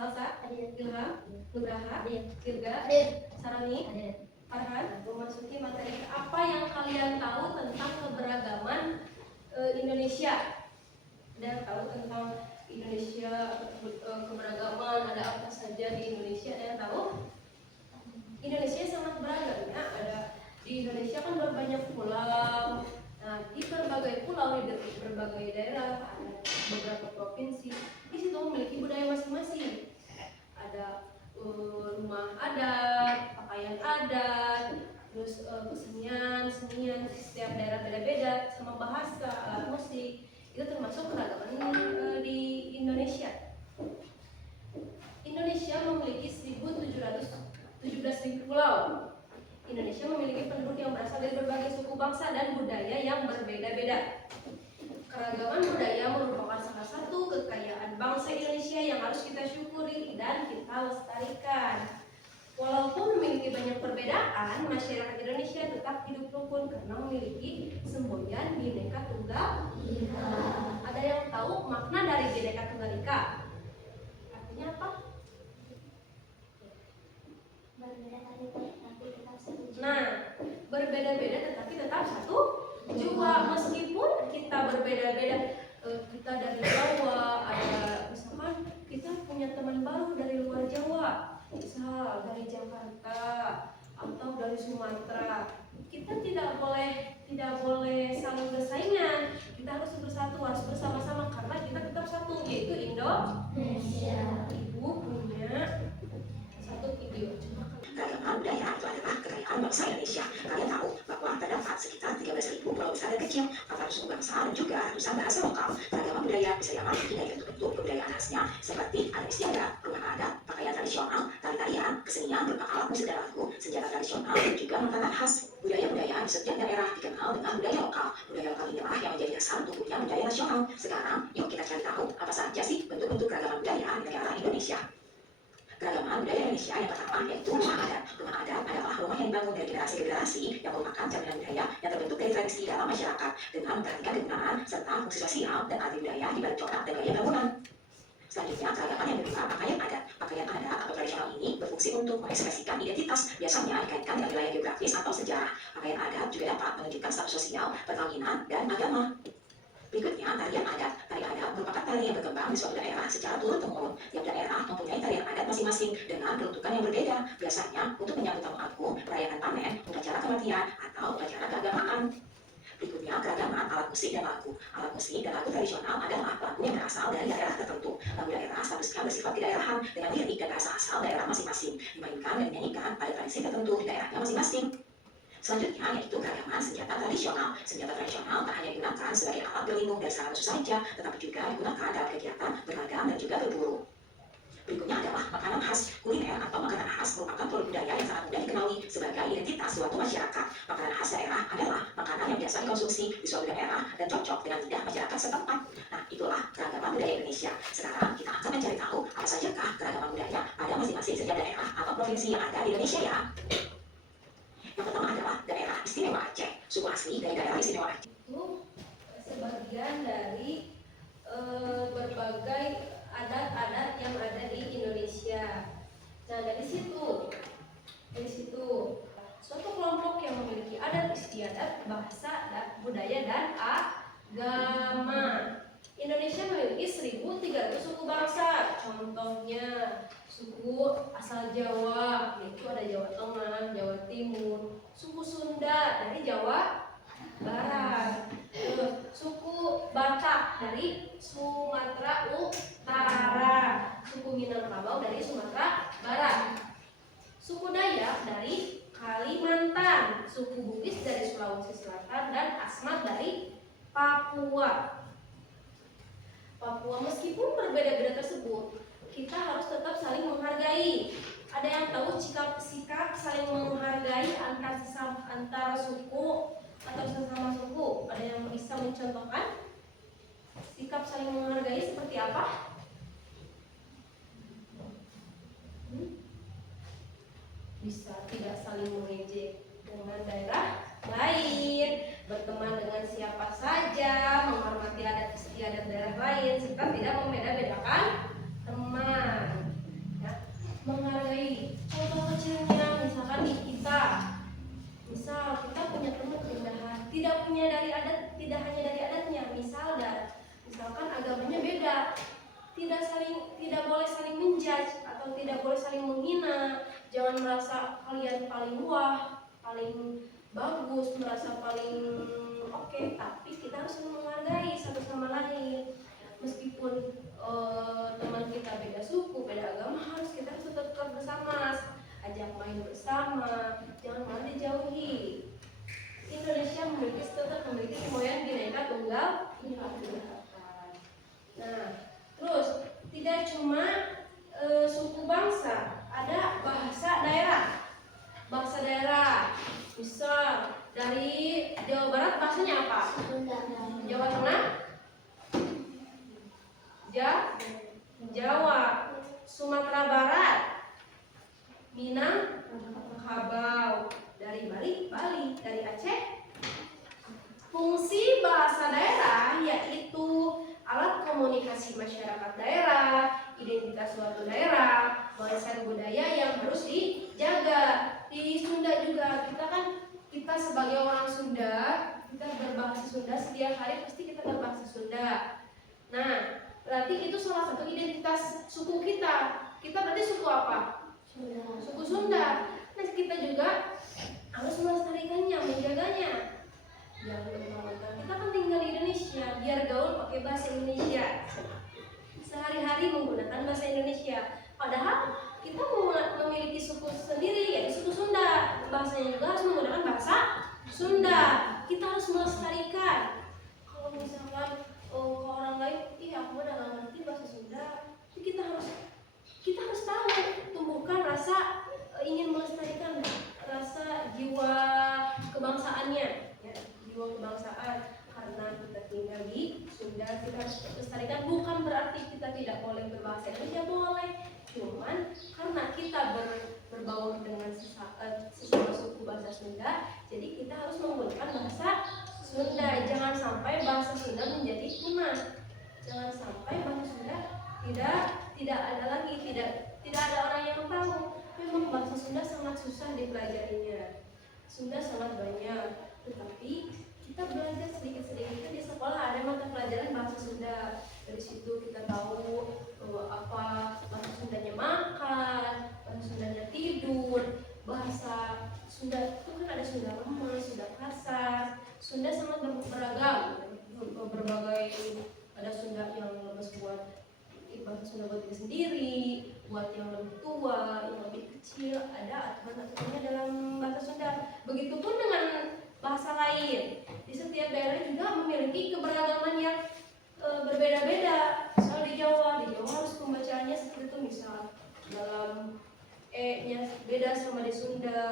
Salsa, Ilham, Nugraha, Dirga, Sarani, Farhan. Memasuki materi apa yang kalian tahu tentang keberagaman Indonesia. Ada yang tahu tentang Indonesia, keberagaman, ada apa saja di Indonesia? Ada yang tahu? Indonesia sangat beragam ya. Ada di Indonesia kan berbanyak pulau. Nah, di berbagai pulau, di berbagai daerah, ada beberapa provinsi. Di situ memiliki budaya masing-masing. Ada rumah adat, pakaian adat, terus kesenian, setiap daerah beda-beda, sama bahasa, alat musik. Itu termasuk keragaman di Indonesia. Indonesia memiliki 1.717.000 pulau. Indonesia memiliki penduduk yang berasal dari berbagai suku bangsa dan budaya yang berbeda-beda. Keragaman budaya merupakan salah satu kekayaan bangsa Indonesia yang harus kita syukuri dan kita lestarikan. Walaupun memiliki banyak perbedaan, masyarakat Indonesia tetap hidup rukun karena memiliki semboyan Bhinneka Tunggal Ika. Ada yang tahu makna dari Bhinneka Tunggal Ika? Artinya apa? Nah, berbeda-beda tetapi tetap satu jua. Meskipun kita berbeda-beda, kita dari Jawa, ada misalkan kita punya teman baru dari luar Jawa, misal dari Jakarta atau dari Sumatera. Kita tidak boleh saling bersaingan. Kita harus bersatu, harus bersama-sama karena kita tetap satu, yaitu Indonesia. Ibu punya satu video. Keragaman budaya itu adalah kekayaan bangsa Indonesia. Kalian tahu bahwa terdapat sekitar 13.000 pulau besar dan kecil, 400 suku bangsa dan juga ratusan bahasa lokal. Keragaman budaya bisa diamati dari bentuk-bentuk kebudayaan khasnya seperti adat istiadat, rumah adat, pakaian tradisional, tari-tarian, kesenian berupa alat musik dan lagu, senjata tradisional, dan juga makanan khas. Budaya-budaya di setiap daerah dikenal dengan budaya lokal. Budaya lokal inilah yang menjadi dasar tumbuhnya budaya nasional. Sekarang, yuk kita cari tahu apa saja sih bentuk-bentuk keragaman budaya di negara Indonesia. Keragaman budaya Indonesia yang pertama yaitu rumah adat. Rumah adat adalah rumah yang dibangun dari generasi ke generasi yang merupakan jaminan budaya yang terbentuk dari tradisi dalam masyarakat dengan memperhatikan kegunaan serta fungsi sosial dan arti budaya di balik corak dan gaya bangunan. Selanjutnya, keragaman yang kedua, pakaian adat. Pakaian adat atau tradisional ini berfungsi untuk mengekspresikan identitas, biasanya dikaitkan dengan wilayah geografis atau sejarah. Pakaian adat juga dapat menunjukkan status sosial, perkawinan, dan agama. Berikutnya, tarian adat. Tari adat merupakan tari yang berkembang di suatu daerah secara turun-temurun. Tiap daerah mempunyai tarian adat masing-masing dengan peruntukan yang berbeda, biasanya untuk menyambut tamu agung, merayakan panen, upacara kematian, atau upacara keagamaan. Berikutnya, keragaman alat musik dan lagu. Alat musik dan lagu tradisional adalah lagu yang berasal dari daerah tertentu. Lagu daerah statusnya bersifat kedaerahan dengan lirik dan bahasa asal daerah masing-masing, dimainkan dan dinyanyikan pada tradisi tertentu di daerahnya masing-masing. Selanjutnya yaitu keragaman senjata tradisional. Senjata tradisional tak hanya digunakan sebagai alat berlindung dari serangan musuh saja, tetapi juga digunakan dalam kegiatan berdagang dan juga berburu. Berikutnya adalah makanan khas. Kuliner atau makanan khas merupakan produk budaya yang sangat mudah dikenali sebagai identitas suatu masyarakat. Makanan khas daerah adalah makanan yang biasa dikonsumsi di suatu daerah dan cocok dengan lidah masyarakat setempat. Nah, itulah keragaman budaya Indonesia. Sekarang kita akan mencari tahu apa sajakah keragaman budaya pada masing-masing setiap daerah atau provinsi yang ada di Indonesia ya. Yang pertama adalah daerah istimewa Aceh. Suku asli dari daerah istimewa Aceh Itu sebagian dari berbagai adat-adat yang ada di Indonesia. Nah, dari situ suatu kelompok yang memiliki adat istiadat, bahasa, budaya, dan agama. Indonesia memiliki 1.300 suku bangsa. Contohnya suku asal Jawa, yaitu ada Jawa Tengah, Jawa Timur, suku Sunda dari Jawa Barat, suku Batak dari Sumatera Utara, suku Minangkabau dari Sumatera Barat, suku Dayak dari Kalimantan, suku Bugis dari Sulawesi Selatan, dan Asmat dari Papua. Meskipun berbeda-beda tersebut, kita harus tetap saling menghargai. Ada yang tahu sikap saling menghargai antara suku atau sesama suku? Ada yang bisa mencontohkan sikap saling menghargai seperti apa? Bisa tidak saling mengejek dengan daerah lain, berteman dengan siapa saja, menghormati adat istiadat daerah lain, serta tidak membeda-bedakan teman. tidak boleh saling menjudge atau tidak boleh saling menghina. Jangan merasa kalian paling wah, paling bagus, merasa paling oke, tapi kita harus menghargai satu sama lain. Meskipun teman kita beda suku, beda agama, kita harus tetap bersama, ajak main bersama, jangan malah dijauhi. Indonesia tetap memiliki semboyan Bhinneka Tunggal Ika. Nah, terus tidak cuma suku bangsa, ada bahasa daerah. Bahasa daerah, misal dari Jawa Barat bahasanya apa? Jawa Tengah, Jawa, Sumatera Barat, Minangkabau, dari Bali, dari Aceh. Fungsi bahasa daerah yaitu alat komunikasi masyarakat daerah, identitas suatu daerah, warisan budaya yang harus dijaga. Di Sunda juga kita sebagai orang Sunda, kita berbahasa Sunda, setiap hari pasti kita berbahasa Sunda. Nah, berarti itu salah satu identitas suku kita. Kita berarti suku apa? Suku Sunda. Nah, kita juga harus melestarikannya, menjaganya. Jangan lupa, kita kan tinggal di Indonesia, biar gaul pakai bahasa Indonesia. Sehari-hari menggunakan bahasa Indonesia. Padahal kita memiliki suku sendiri, yaitu suku Sunda. Bahasanya juga harus menggunakan bahasa Sunda. Kita harus melestarikan. Kalau misalkan ke orang lain, aku udah nggak ngerti bahasa Sunda, kita harus tahu, tumbuhkan rasa ingin melestarikan, rasa jiwa kebangsaannya, ya, jiwa kebangsaan. Karena kita tinggal di Sunda, kita harus melestarikan. Bukan berarti kita tidak boleh berbahasa Indonesia, boleh. Cuman karena kita berbaur dengan sesama suku bahasa Sunda, jadi kita harus menggunakan bahasa Sunda. Jangan sampai bahasa Sunda menjadi punah. Jangan sampai bahasa Sunda tidak ada lagi, tidak ada orang yang tahu. Memang bahasa Sunda sangat susah dipelajarinya. Sunda sangat banyak, tetapi kita belajar sedikit-sedikit. Di sekolah ada mata pelajaran bahasa Sunda. Dari situ kita tahu apa bahasa Sundanya makan, bahasa Sundanya tidur, bahasa Sunda itu kan ada Sunda lemah, Sunda kasar. Sunda sangat beragam, berbagai. Ada Sunda yang lebih buat bahasa Sunda buat diri sendiri, buat yang lebih tua, yang lebih kecil, ada aturan-aturannya dalam bahasa Sunda. Begitupun dengan bahasa lain. Di setiap daerah juga memiliki keberagaman yang berbeda-beda. Misal di Jawa harus pembacaannya seperti itu, misal dalam E-nya beda sama di Sunda,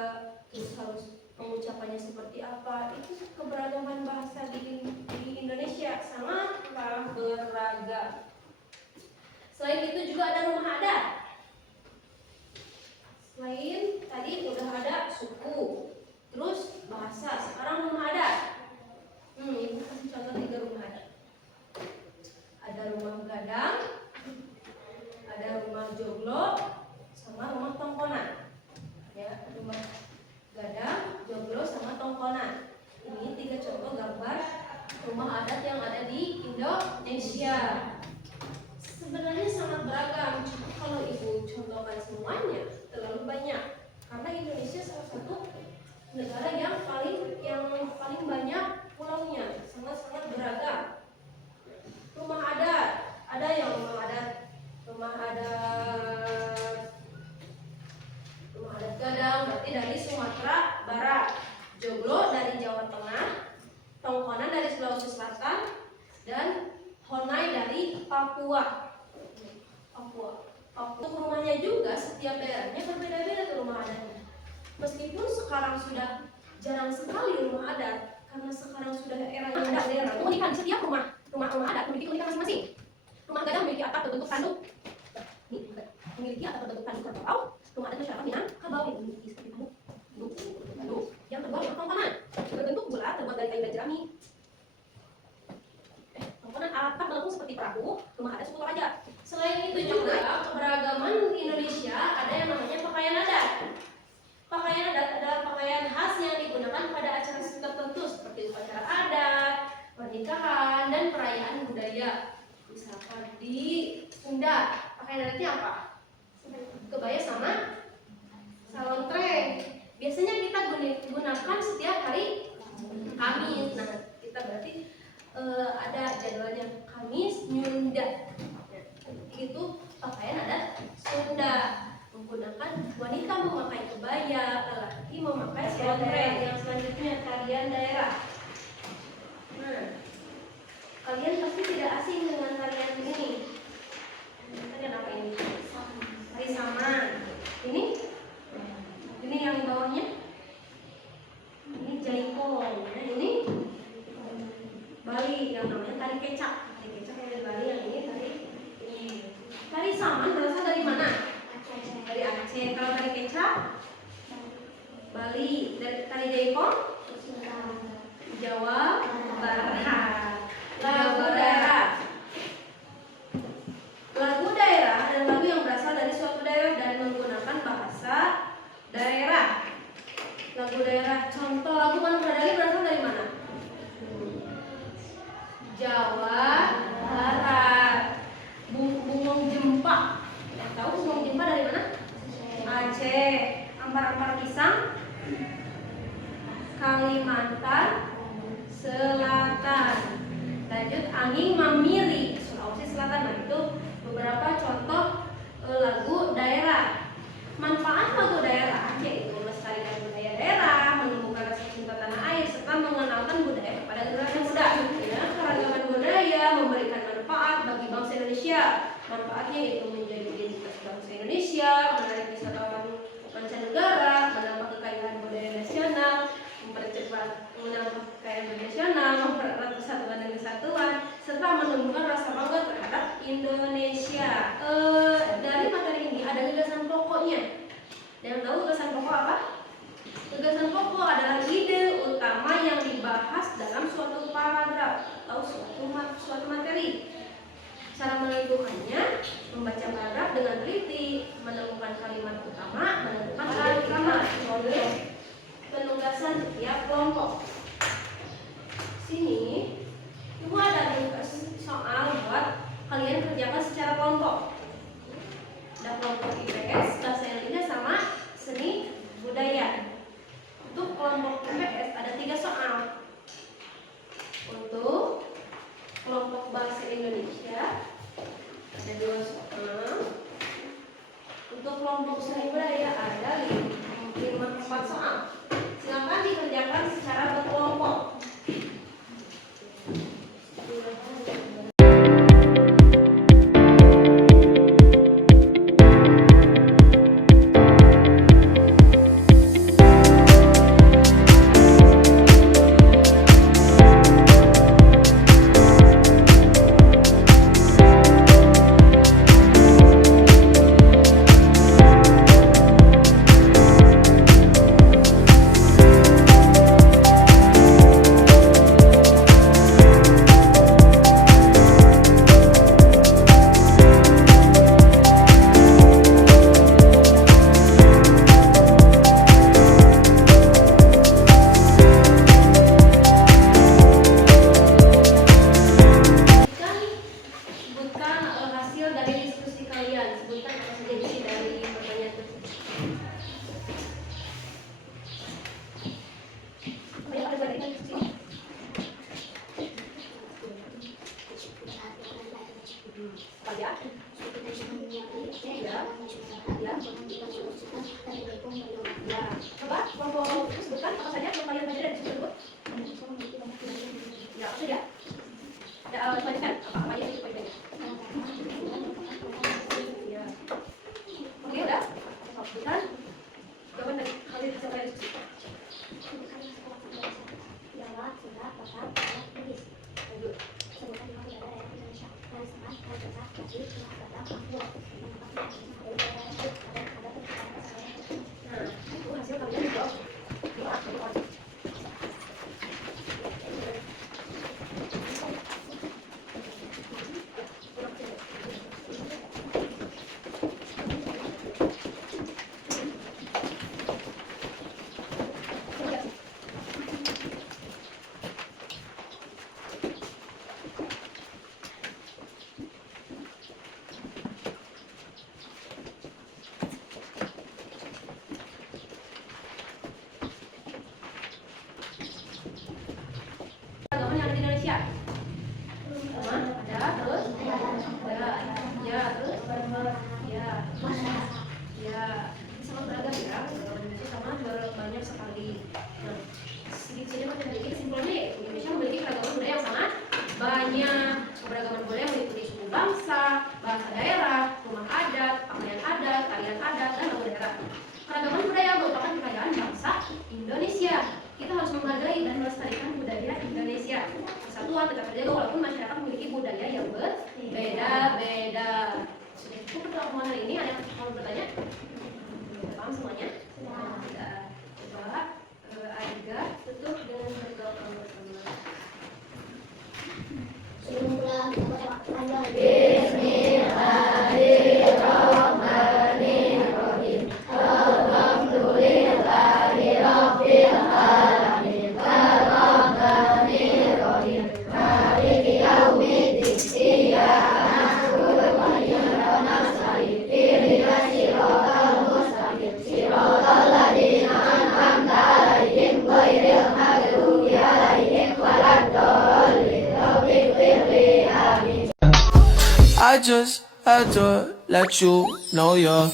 terus harus pengucapannya seperti apa. Itu keberagaman bahasa di Indonesia sangatlah beragam. Selain itu juga ada rumah adat. Selain tadi udah ada suku, terus bahasa, sekarang rumah adat. Ibu kasih contoh 3 rumah adat. Ada rumah gadang, ada rumah joglo, sama rumah tongkonan. Ya, rumah gadang, joglo, sama tongkonan. Ini 3 contoh gambar rumah adat yang ada di Indonesia. Sebenarnya sangat beragam. Kalau ibu contohkan semuanya terlalu banyak. Karena Indonesia salah satu negara yang paling banyak pulaunya, sangat-sangat beragam. Rumah adat, ada yang rumah adat gadang berarti dari Sumatera Barat, joglo dari Jawa Tengah, tongkonan dari Sulawesi Selatan, dan honai dari Papua. Untuk rumahnya juga setiap daerahnya berbeda-beda tuh rumah adatnya. Meskipun sekarang sudah jarang sekali rumah adat, karena sekarang sudah eranya daerah. Keunikan setiap rumah adat memiliki keunikan masing-masing. Rumah gadang memiliki atap berbentuk tanduk. Memiliki atap berbentuk tanduk kerbau. Rumah adat masyarakat Minangkabau yang memiliki seperti tanduk yang terbuat dari tongkonan berbentuk bulat terbuat dari kayu dan jerami. Tongkonan atap melengkung seperti perahu. Rumah adat suku Toraja. Selain itu juga keberagaman di Indonesia ada yang namanya pakaian adat. Pakaian adat adalah pakaian khas yang digunakan pada acara tertentu seperti upacara adat, pernikahan, dan perayaan budaya. Misalkan di Sunda, pakaian adatnya apa? Kebaya sama salontreng. Biasanya kita gunakan setiap hari Kamis. Nah, kita berarti ada jadwalnya Kamis Nyunda. Itu pakaian adat Sunda. Menggunakan wanita memakai kebaya, lelaki memakai salontreng. Yang selanjutnya tarian daerah. Nah, kalian pasti tidak asing dengan tarian ini. Tarian apa ini? Tari saman. Ini yang bawahnya. Ini jaipong. Nah, ini Bali yang namanya tari kecak. Tari kecak yang dari Bali, yang ini tari ini. Tari saman berasal dari mana? Dari Aceh. Kalau tari kecak Bali. Dari tari jaipong Jawa Barat. Lagu daerah. Lagu daerah adalah lagu yang berasal dari suatu daerah dan menggunakan bahasa daerah. Lagu daerah, contoh lagu Manu Bradali berasal dari mana? Jawa Barat. Bungong Jempa. Yang tahu Bungong Jempa dari mana? Aceh. Ampar-ampar pisang Kalimantan Selatan. Lanjut, Anging Mamiri Sulawesi Selatan. Nah, itu beberapa contoh lagu daerah. Manfaat lagu daerah yaitu melestarikan budaya daerah, menumbuhkan rasa cinta tanah air, serta mengenalkan budaya kepada generasi muda. Ya, keragaman budaya memberikan manfaat bagi bangsa Indonesia. Manfaatnya yaitu menjadi identitas bangsa Indonesia, menarik wisatawan mancanegara, menambah kekayaan budaya nasional, mempercepat menambah kekayaan budaya nasional, mempererat persatuan dan kesatuan, serta menumbuhkan rasa bangga terhadap Indonesia. Dari materi ini ada gagasan pokoknya. Yang tahu gagasan pokok apa? Gagasan pokok adalah ide utama yang dibahas dalam suatu paragraf atau suatu materi. Cara menentukannya, membaca paragraf dengan teliti, menemukan kalimat utama, menentukan kalimat utama. Penugasan setiap kelompok. Sini, ibu ada soal buat kalian kerjakan secara kelompok. Ada kelompok IPS, bahasa Indonesia sama seni budaya. Untuk kelompok IPS ada 3 soal. Untuk kelompok bahasa Indonesia ada 2 soal. Untuk kelompok seni budaya ada 4 soal. Silakan dikerjakan secara berkelompok. bangsa, bahasa daerah, rumah adat, pakaian adat, tarian adat, dan lagu daerah. Keragaman budaya merupakan kekayaan bangsa Indonesia. Kita harus menghargai dan melestarikan budaya Indonesia. Persatuan tetap terjaga walaupun masyarakat memiliki budaya yang berbeda-beda. Sudah cukup pertemuan hari ini. Ada yang mau bertanya? Sudah paham semuanya? Sudah. Coba Aida tutup dengan berdoa bersama. Bismillahirrahmanirrahim. Alhamdulillahirrabbilalamin. Arrahmanirrahim. Maliki yaumiddin. Iyyaka na'budu wa iyyaka nasta'in. Ihdinas siratal mustaqim. Siratal ladzina an'amta 'alaihim ghairil maghdubi 'alaihim waladdallin. Amin. I just had to let you know you're